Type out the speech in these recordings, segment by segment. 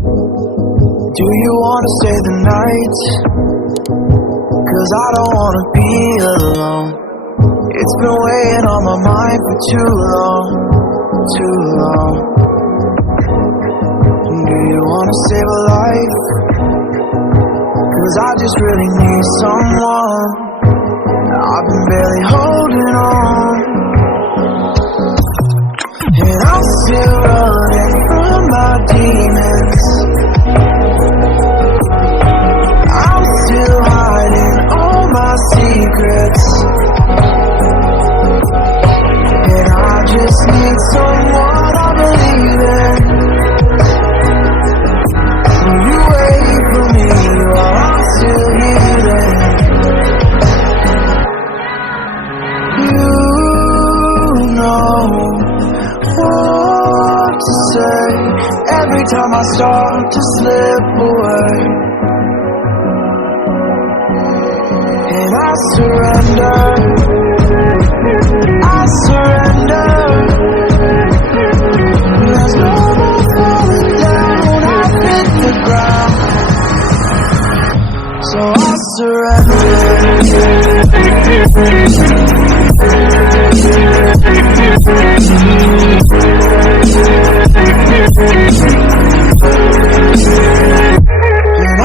Do you wanna stay the night? 'Cause I don't wanna be alone. It's been weighing on my mind for too long, too long. Do you wanna save a life? 'Cause I just really need someone. I've been barely holding on, and I'm still running from my demons. I'm still hiding all my secrets, and I just need someone I believe in. Will you wait for me while I'm still healing? You know what to say every time I start to slip away, and I surrender, I surrender. There's no more falling down, I've hit the ground, so I surrender. And I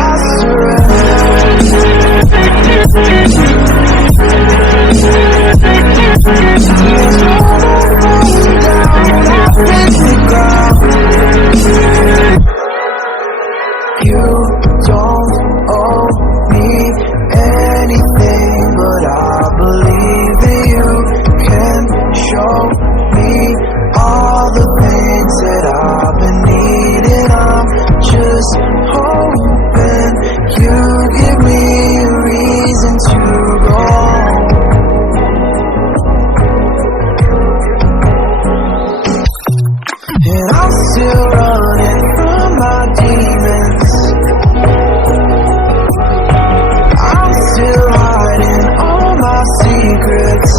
You don't owe me anything, but I believe that you can show me all the things that I've been needing. I'm just hoping you give me a reason to go on. And I'm still running from my demons. I'm still hiding all my secrets,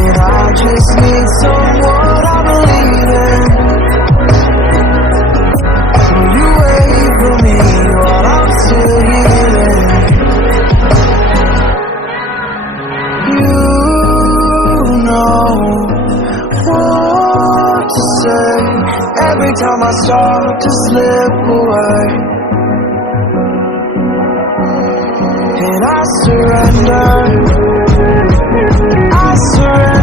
and I just need someone I believe in. Will you wait for me while I'm still healing? You know what to say every time I start to slip away, and I surrender, I surrender.